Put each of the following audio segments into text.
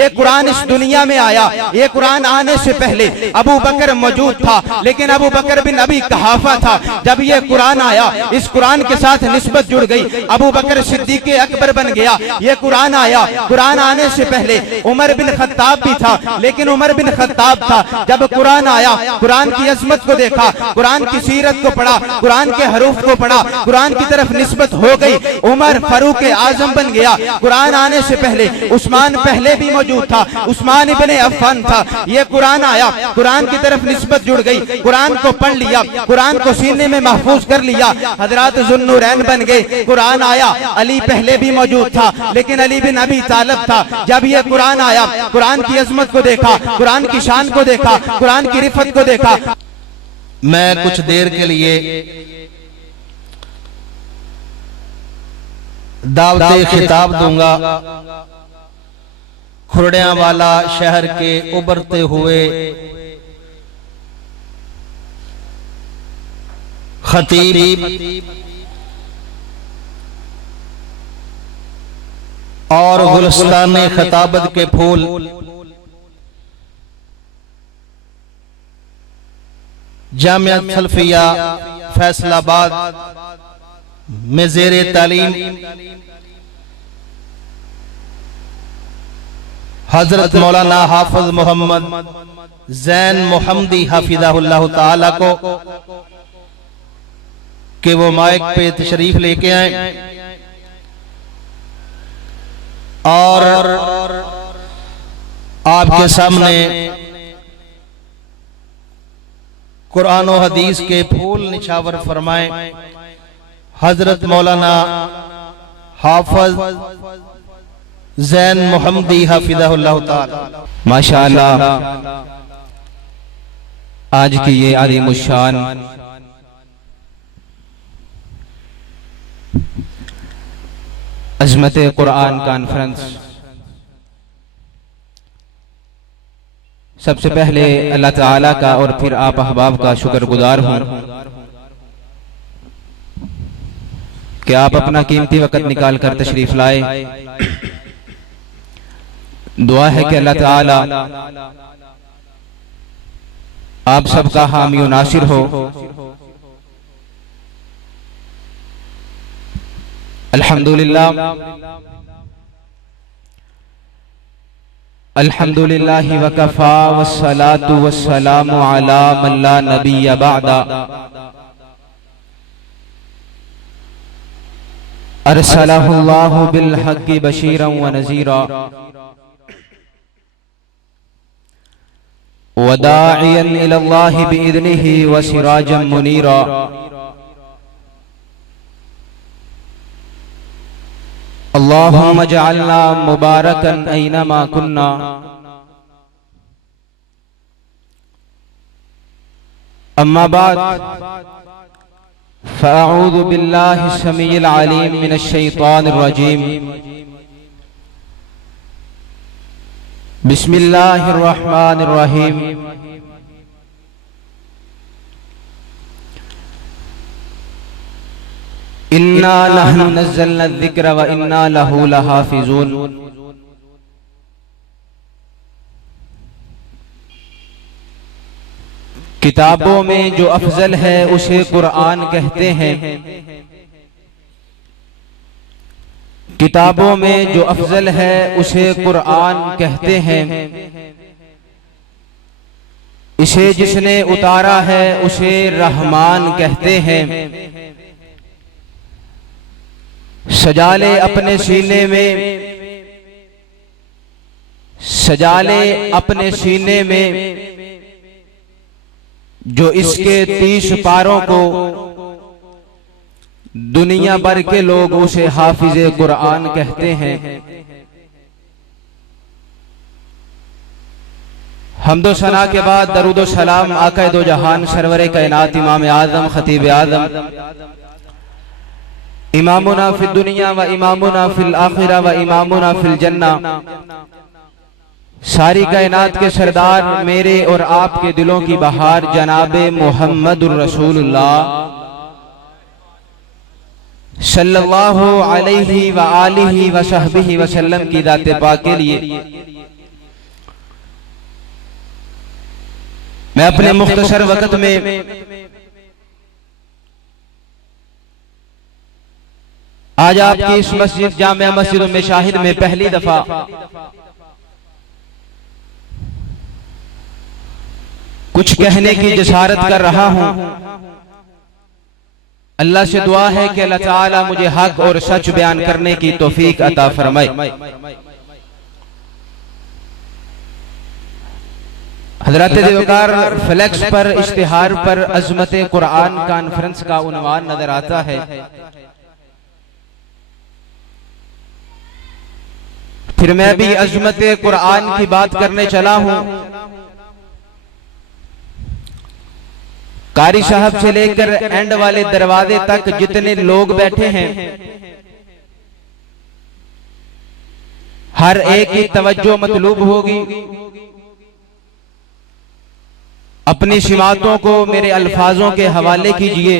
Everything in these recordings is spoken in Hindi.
ये कुरान इस दुनिया में आया, ये कुरान आने से पहले अबू बकर मौजूद था, लेकिन अबू बकर बिन अबी कहाफा था। जब ये कुरान आया, इस कुरान के साथ निस्बत जुड़ गई, अबू बकर सिद्दीक अकबर बन गया। ये कुरान आया, कुरान आने से पहले उमर बिन खत्ताब भी था, लेकिन उमर बिन खत्ताब था। जब कुरान आया, कुरान की अजमत को देखा, कुरान की सीरत को पढ़ा, कुरान के हरूफ को पढ़ा, कुरान की तरफ निस्बत हो गई, उमर फारूक आजम बन गया। कुरान आने से पहले उस्मान पहले भी मौजूद था, उस्मान इब्ने अफ़्फ़ान था। ये कुरान आया, कुरान की तरफ निस्बत जुड़ गई, कुरान को पढ़ लिया, कुरान को सीने में महफूज कर लिया, हजरत ज़ुन्नूरैन बन गए। कुरान आया, अली पहले भी मौजूद था, लेकिन अली बिन अबी तालिब था। जब ये कुरान आया, कुरान की अजमत को देखा, कुरान की शान को देखा, कुरान की रिफत को देखा। मैं कुछ देर के लिए दावते खिताब दूंगा खुरड़ियांवाला शहर के उभरते हुए खतीब और गुलस्तान खताबत के फूल जामिया सल्फिया फैसलाबाद में ज़ेरे तालीम हजरत मौलाना हाफिज मोहम्मद ज़ैन मोहम्मदी हाफिज़हुल्लाह ताला को कि वो माइक पे तशरीफ लेके आए और आपके सामने कुरान और हदीस के फूल निछावर फरमाएं। हजरत मौलाना हाफिज ज़ैन मोहम्मदी हाफिज़हुल्लाह ताला। माशाअल्लाह, आज की ये आलिम शान अज़मत कुरान कॉन्फ्रेंस, सबसे पहले अल्लाह ताला का और फिर आप अहबाब का शुक्रगुजार हूँ कि आप अपना कीमती वक़्त निकाल कर तशरीफ लाए। दुआ है कि अल्लाह ताला आप सबका हामी और नासिर हो। अल्हम्दुलिल्लाह, अल्हम्दुलिल्लाहि वकफा वस्सलातु वस्सलामु अला मन ला नबिय्य बअदा। अरसलहुल्लाहु बिल हक़्क़ि बशीरन व नज़ीरा व दाइयन इलल्लाहि बिइज़निहि व सिराजन मुनीरा। अल्लाहुम्मा जअलना मुबारकन ऐनमा कुन्ना। अम्मा बाद, फ़अऊज़ु बिल्लाहि समीइल अलीम मिनश शैतानिर रजीम। बिस्मिल्लाहिर रहमानिर रहीम। इन्ना नहनु नज़्ज़लना ज़िक्र व इन्ना लहू लहाफ़िज़ून। किताबों में जो अफजल है उसे कुरान कहते हैं। किताबों में जो अफजल है उसे कुरान कहते हैं। इसे जिसने उतारा है उसे रहमान कहते हैं। सजा ले अपने सीने में, सजा ले अपने सीने में जो इसके 30 पारों को दुनिया भर के लोग उसे हाफिज़े कुरान कहते हैं। हम्दो सना के बाद दरूदो सलाम आका दो जहान सरवरे कायनात इमाम आज़म खतीब आज़म इमामुना फिल दुनिया व इमामुना फिल आखिरा व इमामुना फिल जन्ना, सारी कायनात के सरदार मेरे और आपके दिलों की बहार जनाबे मुहम्मदुर रसूलुल्लाह सल्लल्लाहु अलैहि व आलिहि व सहबिहि वसल्लम की दाते पाक के लिए मैं अपने मुख्तसर वक्त में आज आपकी इस मस्जिद जामिया मस्जिद में शाहिद में पहली दफा कुछ कहने की जसारत कर रहा हूं। अल्लाह से दुआ है कि अल्लाह ताला मुझे हक और सच बयान करने की तौफीक अता फरमाए। हजरत देवकार फ्लेक्स पर इश्तिहार पर अजमत कुरान कॉन्फ्रेंस का उन्वान नजर आता है। फिर मैं भी अजमत कुरान की बात करने चला हूं। कारी साहब से लेकर एंड वाले दरवाजे तक जितने लोग बैठे हैं, हर एक की तवज्जो मतलूब होगी। अपनी सिमातों को मेरे अल्फाजों के हवाले कीजिए।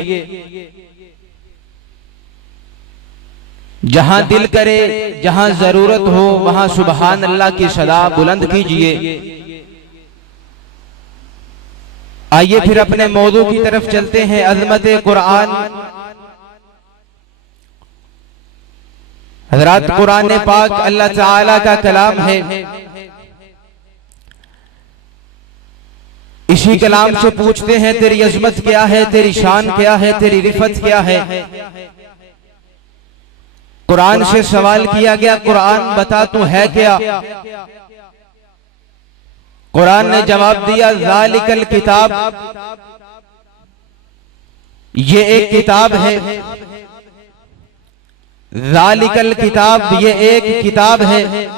जहां दिल करे, जहां जरूरत हो, वहां सुबहान अल्लाह की सदा बुलंद कीजिए। आइए फिर अपने मौजू की तरफ चलते हैं। अज़मत कुरान। हज़रात कुरान पाक अल्लाह ताला का कलाम है। इसी कलाम से पूछते हैं तेरी अजमत क्या है, तेरी शान क्या है, तेरी रिफत क्या है। कुरान से सवाल किया गया, कुरान बता तू है क्या। कुरान ने जवाब दिया, ज़ालिकल किताब, ये एक किताब है। ज़ालिकल किताब, ये एक किताब है।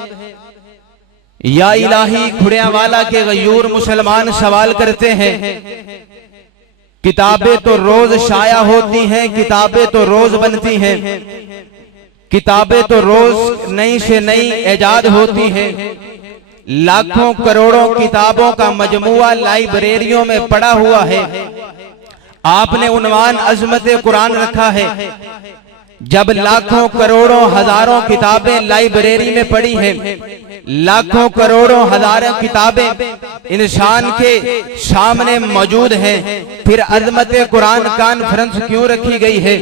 या इलाही, खुड़ियावाला के गयूर मुसलमान सवाल करते हैं, किताबें तो रोज शाया होती हैं, किताबें तो रोज बनती हैं, किताबें तो रोज नई से नई ऐजाद होती हैं। लाखों करोड़ों किताबों का मजमुआ लाइब्रेरियों में पड़ा हुआ है। आपने उन्वान अजमत कुरान रखा है। जब लाखों करोड़ों हजारों किताबें लाइब्रेरी में पड़ी हैं, लाखों करोड़ों हजारों किताबें इंसान के सामने मौजूद हैं, फिर अजमत कुरान कॉन्फ्रेंस क्यों रखी गई है।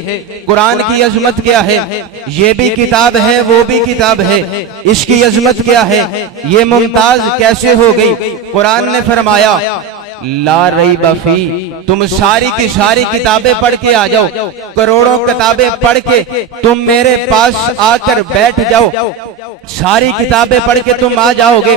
कुरान की अजमत क्या है, ये भी किताब है, वो भी किताब है, इसकी अजमत क्या है, ये मुमताज कैसे हो गई। कुरान ने फरमाया, ला रैब फी, तुम सारी की सारी किताबें पढ़ के आ जाओ, करोड़ों किताबें पढ़ के तुम मेरे पास आकर बैठ जाओ। सारी किताबें पढ़ के तुम आ जाओगे।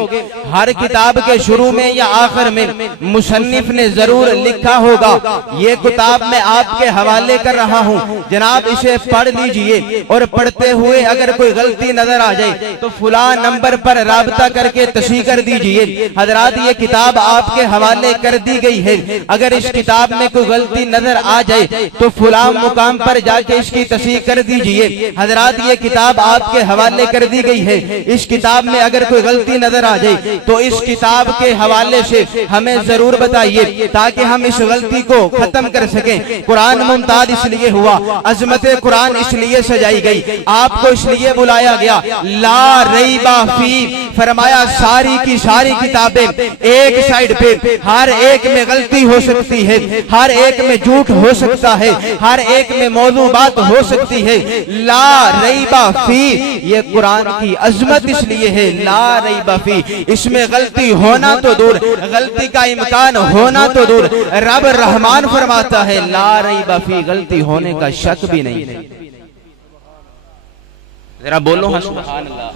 हर किताब के शुरू में या आखिर में मुसन्निफ ने जरूर लिखा होगा, ये किताब मैं आपके हवाले कर रहा हूँ, जनाब इसे पढ़ लीजिए। और पढ़ते हुए अगर कोई गलती नजर आ जाए तो फुला नंबर पर राबता करके तस्हीह कर दीजिए। हजरात, ये किताब आपके हवाले कर दी गई है। अगर इस किताब में कोई गलती नजर आ जाए तो फुला मुकाम पर जाके इसकी तस्हीह कर दीजिए। हजरात, ये किताब आपके हवाले कर दी गई है। इस किताब में अगर कोई गलती नजर आ जाए तो इस किताब के हवाले से हमें जरूर बताइए, ताकि हम इस गलती को खत्म कर सकें। कुरान मुमताज इसलिए हुआ, अजमत कुरान इसलिए सजाई गई, आपको इसलिए बुलाया गया। ला रैबा फी, फरमाया सारी की सारी किताबें एक साइड पे, हर एक में गलती हो सकती है, हर एक में झूठ हो सकता है, हर एक में मौजू बात हो सकती है। ला रैबा फी, ये कुरान की अजमत इसलिए है। ला रैबा फी, इसमें गलती होना तो दूर, गलती का इम्कान होना तो दूर, रब रहमान फरमाता है ला रैबा फी, गलती होने का शक भी नहीं है। जरा बोलो हाँ सुभान अल्लाह।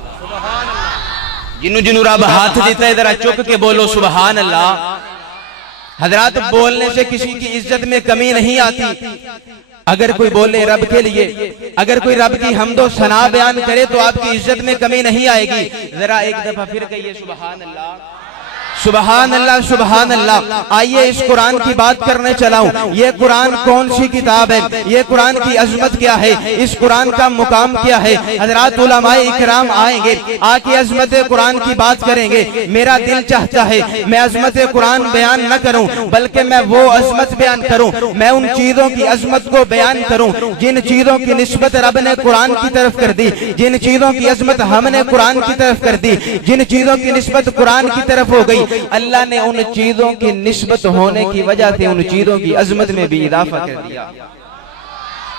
जिन्नु जिन्नु रब हाथ देता है जरा चुप के बोलो सुभान अल्लाह। हजरात, बोलने से किसी की इज्जत में कमी नहीं आती। अगर कोई बोले रब के लिए, अगर कोई रब की हमदो सना बयान करे तो आपकी इज्जत में कमी नहीं आएगी। जरा एक दफा फिर कहिए सुभान अल्लाह, सुभान अल्लाह, सुभान अल्लाह। आइए इस कुरान की बात करने चला हूं। ये कुरान कौन सी किताब है, ये कुरान की अजमत क्या है, इस कुरान का मुकाम क्या है। हजरात उलमाए इकराम आएंगे, आके अजमत कुरान की बात करेंगे। मेरा दिल चाहता है मैं अजमत कुरान बयान न करूं, बल्कि मैं वो अजमत बयान करूं, मैं उन चीजों की अजमत को बयान करूं जिन चीजों की निस्बत रब ने कुरान की तरफ कर दी, जिन चीजों की अजमत हमने कुरान की तरफ कर दी, जिन चीजों की निस्बत कुरान की तरफ हो गई, गई। अल्लाह ने उन चीजों की निस्बत होने की वजह से उन चीजों की अजमत में भी इजाफा कर दिया।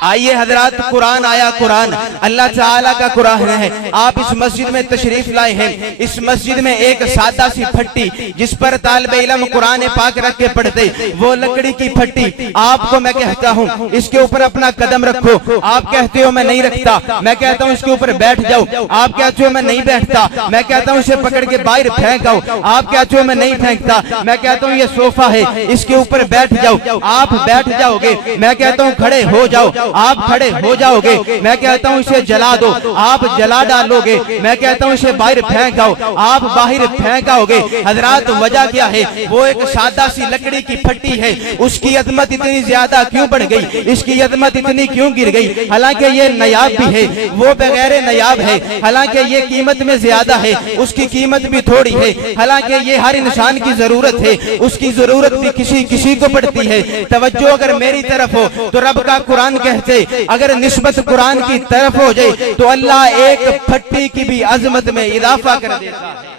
आइए हजरात, कुरान आया, कुरान अल्लाह ताला का कुरान है। आप इस मस्जिद में तशरीफ लाए हैं। इस मस्जिद में एक सादा सी फट्टी जिस पर तालिब इल्म कुरान पाक रख के पढ़ते, वो लकड़ी की फट्टी। आपको मैं कहता हूँ इसके ऊपर अपना कदम रखो। आप कहते हो मैं नहीं रखता, मैं कहता हूँ इसके ऊपर बैठ जाओ। आप कहते हो मैं नहीं बैठता, मैं कहता हूँ इसे पकड़ के बाहर फेंक आओ। आप कहते हो मैं नहीं फेंकता, मैं कहता हूँ ये सोफा है इसके ऊपर बैठ जाओ। आप बैठ जाओगे, मैं कहता हूँ खड़े हो जाओ। आप खड़े हो जाओगे, मैं कहता हूँ इसे जला दो। आप जला डालोगे, मैं कहता हूँ इसे बाहर फेंक आओ। आप बाहर फेंक आओगे। हजरात वजह क्या है? वो एक सादा सी लकड़ी की फट्टी है, उसकी अजमत इतनी ज्यादा क्यों बढ़ गई? इसकी अजमत इतनी क्यों गिर गई? हालांकि ये नयाब भी है, वो बगैर नयाब है। हालांकि ये कीमत में ज्यादा है, उसकी कीमत भी थोड़ी है। हालांकि ये हर इंसान की जरूरत है, उसकी जरूरत भी किसी किसी को पड़ती है। तवज्जो अगर मेरी तरफ हो तो रब का कुरान कहते, अगर निस्बत कुरान की तरफ हो जाए तो अल्लाह एक फट्टी की भी अजमत में इजाफा कर देता है।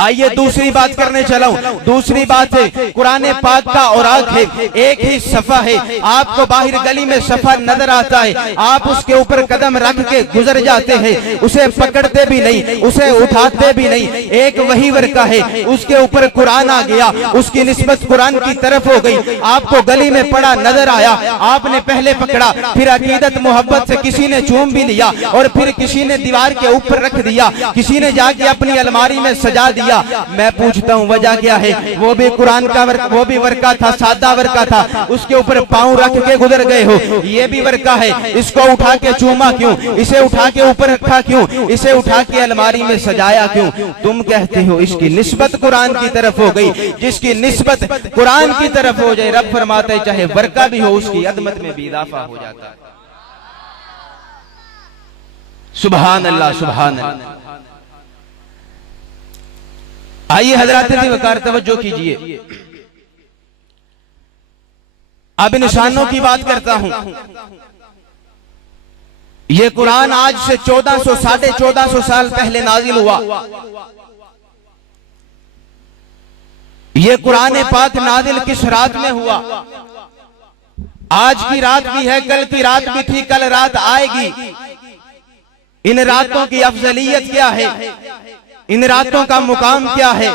आइए दूसरी बात करने चला हूं। दूसरी बात है कुरान पाक का औराक है, एक ही सफा है। आपको बाहर गली में सफा नजर आता है, आप उसके ऊपर कदम रख के गुजर जाते हैं, उसे पकड़ते भी नहीं, उसे उठाते भी नहीं। एक वही वर्का है, उसके ऊपर कुरान आ गया, उसकी निस्बत कुरान की तरफ हो गई। आपको गली में पड़ा नजर आया, आपने पहले पकड़ा, फिर अकीदत मोहब्बत से किसी ने चूम भी लिया और फिर किसी ने दीवार के ऊपर रख दिया, किसी ने जाके अपनी अलमारी में सजा दिया। मैं पूछता हूँ वजह क्या है? वो भी कुरान का वो भी वर्का था, सादा वर्का था, उसके ऊपर पांव रख के गुजर गए हो। ये भी वर्का है, इसको उठा के चूमा क्यों? इसे उठा के ऊपर रखा क्यों? इसे उठा के अलमारी में सजाया क्यों? तुम कहते हो इसकी निस्बत कुरान की तरफ हो गई। जिसकी निस्बत कुरान की तरफ हो जाए, रब फरमाते चाहे वर्का भी हो उसकी अदमत में भी इजाफा हो जाता है। सुभान अल्लाह, सुभान अल्लाह। आइए हजरात वकार तवज्जो कीजिए। अब निशानों की बात करता हूं। यह कुरान आज से 1400 साढ़े 1400 साल पहले नाजिल हुआ। यह कुरान पाक नाजिल किस रात में हुआ? आज की रात भी है, कल की रात भी थी, कल रात आएगी। इन रातों की अफजलियत क्या है? इन रातों का मुकाम क्या है?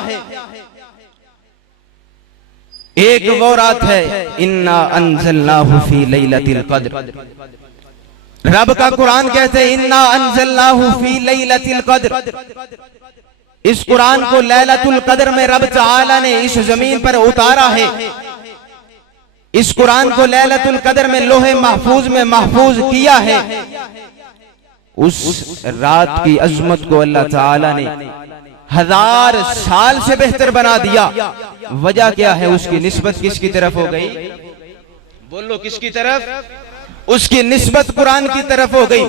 एक वो रात है, इन्ना अंज़लनाहु फी लैलतिल क़द्र। रब का कुरान कहते हैं इन्ना अंज़लनाहु फी लैलतिल क़द्र। इस कुरान को लैलतुल क़द्र में रब तआला ने इस जमीन पर उतारा है। इस कुरान को लैलतुल क़द्र में लोहे महफूज में महफूज किया है। उस रात की अजमत को अल्लाह ताला ने 1000 साल से बेहतर बना दिया। वजह क्या है? उसकी निस्बत किसकी तरफ हो गई? बोलो किसकी तरफ? उसकी निस्बत कुरान की तरफ हो गई।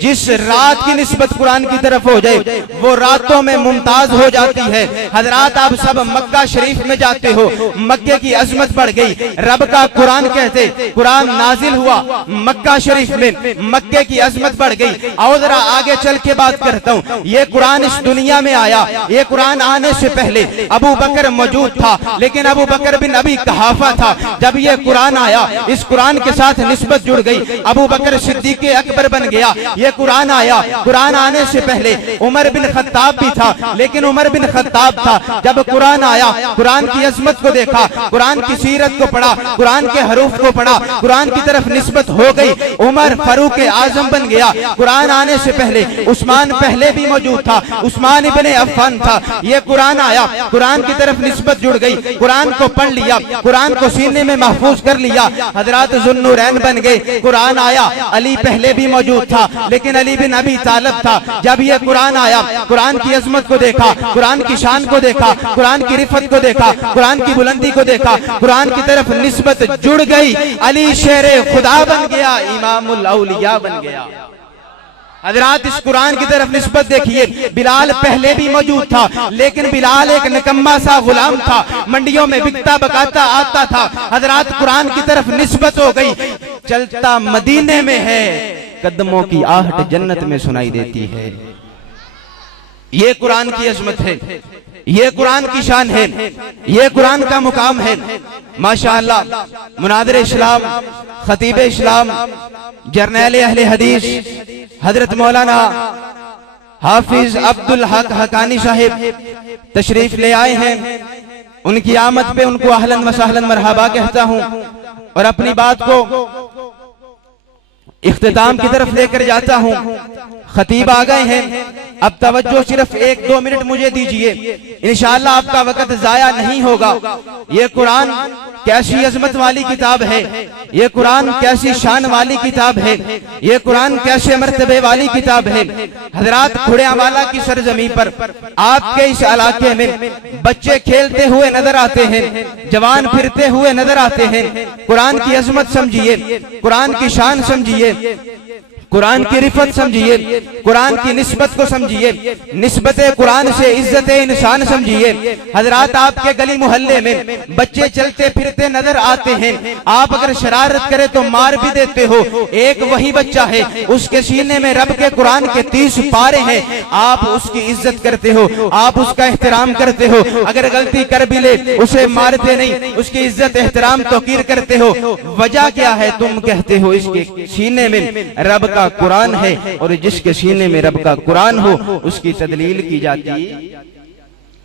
जिस रात की निस्बत कुरान की तरफ हो जाए वो रातों में मुमताज हो जाती है। हजरात आप सब मक्का शरीफ में जाते हो, मक्के की अजमत बढ़ गई। रब का कुरान कहते कुरान नाजिल हुआ मक्का शरीफ में, मक्के की अजमत बढ़ गई। और जरा आगे चल के बात करता हूँ। ये कुरान इस दुनिया में आया, ये कुरान आने से पहले अबू बकर मौजूद था, लेकिन अबू बकर बिन अबी कहाफा था। जब ये कुरान आया, इस कुरान के साथ निस्बत जुड़ गई, अबू बकर सिद्दीक अकबर बन गया। ये कुरान आया, कुरान आने से पहले उमर बिन खत्ताब भी था, लेकिन उमर बिन खत्ताब था। जब कुरान आया, कुरान की अजमत को देखा, कुरान की सीरत को पढ़ा, कुरान के हरूफ को पढ़ा, कुरान की तरफ निस्बत हो गई। उमर फारूक आजम बन गया। कुरान आने से पहले उस्मान पहले भी मौजूद था, उस्मान इब्ने अफ़्फ़ान था। ये कुरान आया, कुरान की तरफ निस्बत जुड़ गई, कुरान को पढ़ लिया, कुरान को सीने में महफूज कर लिया। हजरत ज़ुन्नुरैन बन गए। कुरान आया, अली पहले भी मौजूद था, लेकिन अली बिन अबी तालिब था। जब ये कुरान आया, कुरान की अजमत को देखा, कुरान की शान को देखा, कुरान की रिफत को देखा, कुरान की बुलंदी को देखा, कुरान की तरफ निस्बत जुड़ गई। अली शेरे खुदा बन गया, इमामुल औलिया बन गया। हजरात इस कुरान की तरफ निस्बत देखिए। बिलाल पहले भी मौजूद था, लेकिन बिलाल एक निकम्मा सा गुलाम था, मंडियों में बिकता बकाता आता था। हजरात कुरान की तरफ निस्बत हो गई। चलता मदीने में है, कदमों की आहट जन्नत में सुनाई देती है। ये कुरान की अजमत है। ये कुरान की शान है, ये कुरान का मुकाम है। माशाअल्लाह मुनादिर इस्लाम, खतीब इस्लाम, जर्नैल अहले हदीस हजरत मौलाना हाफिज अब्दुल हक हकानी साहिब तशरीफ ले आए हैं। उनकी आमद पे उनको अहलन व सहलन मरहबा कहता हूं और अपनी बात को इख्तिताम की तरफ लेकर जाता हूं। खतीब आ गए हैं, अब तवज्जो सिर्फ 1-2 मिनट मुझे दीजिए, इंशाअल्लाह आपका वक्त जाया नहीं होगा। ये कुरान कैसी अजमत वाली किताब है, ये कुरान कैसी शान वाली किताब है, ये कुरान कैसे मर्तबे वाली किताब है। हजरात, खुड़ियावाला की सरजमी पर आपके इस इलाके में बच्चे खेलते हुए नजर आते हैं, जवान फिरते हुए नजर आते हैं। कुरान की अजमत समझिए, कुरान की शान समझिए, कुरान की रिफत समझिए, कुरान की निस्बत को समझिए, निस्बत कुरान से इज्जत इंसान समझिए। हजरात, आपके गली मोहल्ले में बच्चे चलते फिरते नजर आते हैं, आप अगर शरारत करें तो मार भी देते हो। एक वही बच्चा है, उसके सीने में रब के कुरान के 30 पारे हैं, आप उसकी इज्जत करते हो, आप उसका एहतराम करते हो। अगर गलती कर भी ले उसे मारते नहीं, उसकी इज्जत एहतराम तौकीर करते हो। वजह क्या है? तुम कहते हो इसके सीने में रब का कुरान है, और जिसके सीने में रब का कुरान हो उसकी तदलील की जाती।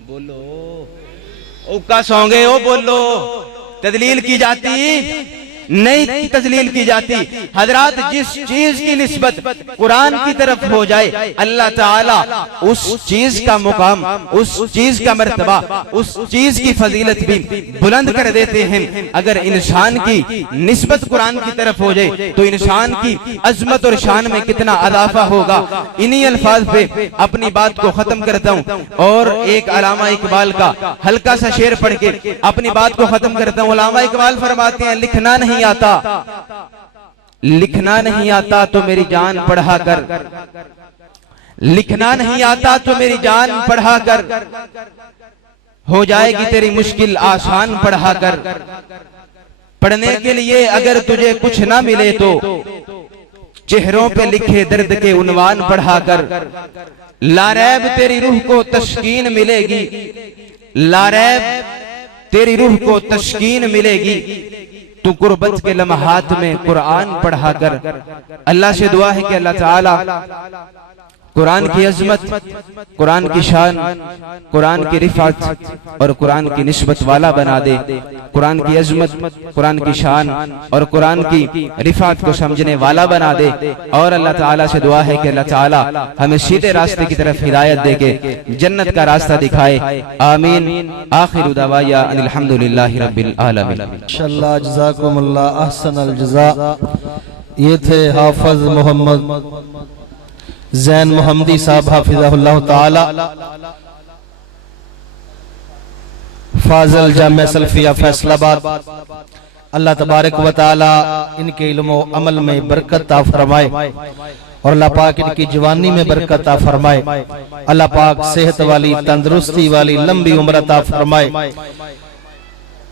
बोलो उक्का सौंगे हो, बोलो तदलील की जाती नहीं, तजलील की जाती। हजरात, जिस चीज की निस्बत कुरान की तरफ हो जाए, अल्लाह ताला उस चीज का मुकाम, उस चीज का मर्तबा, उस चीज की फजीलत भी बुलंद कर देते हैं। अगर इंसान की निस्बत कुरान की तरफ हो जाए तो इंसान की अजमत और शान में कितना अदाफा होगा। इन्हीं अल्फाज पे अपनी बात को खत्म करता हूँ और एक अलामा इकबाल का हल्का सा शेर पढ़ के अपनी बात को खत्म करता हूँ। अलामा इकबाल फरमाते हैं, लिखना नहीं आता, लिखना नहीं आता तो मेरी जान पढ़ा कर, लिखना नहीं आता तो मेरी जान पढ़ा कर, हो जाएगी तेरी मुश्किल आसान पढ़ा कर। पढ़ने के लिए अगर तुझे कुछ ना मिले तो चेहरों पे लिखे दर्द के उन्वान पढ़ा कर। लारैब तेरी रूह को तस्कीन मिलेगी, लारैब तेरी रूह को तस्कीन मिलेगी, तू गुर्बत के लम्हात में कुरान पढ़ा कर। अल्लाह से दुआ है कि अल्लाह ताला कुरान की अजमत, कुरान की शान, कुरान की रिफात और कुरान की निस्बत वाला बना दे। कुरान की अजमत, कुरान की शान और कुरान की रिफात को समझने वाला बना दे। और अल्लाह ताला से दुआ है कि अल्लाह ताला हमें सीधे रास्ते की तरफ हिदायत दे के जन्नत का रास्ता दिखाए। आमीन। आखिर दवाया अल्हम्दुलिल्लाहि रब्बिल आलमीन। इंशाअल्लाह जज़ाकुमुल्लाह अहसनल जज़ा। ये थे हाफिज मोहम्मद ज़ैन मोहम्मदी साहब हाफिज़हुल्लाह ताला, फाज़िल जामिया सल्फिया फैसलाबाद। अल्लाह तबारक व तआला इनके इल्म व अमल में बरकत अता फरमाए और अल्लाह पाक इनकी जवानी में बरकत अता फरमाए। अल्लाह पाक सेहत वाली, तंदुरुस्ती वाली, लंबी उम्र अता फरमाए।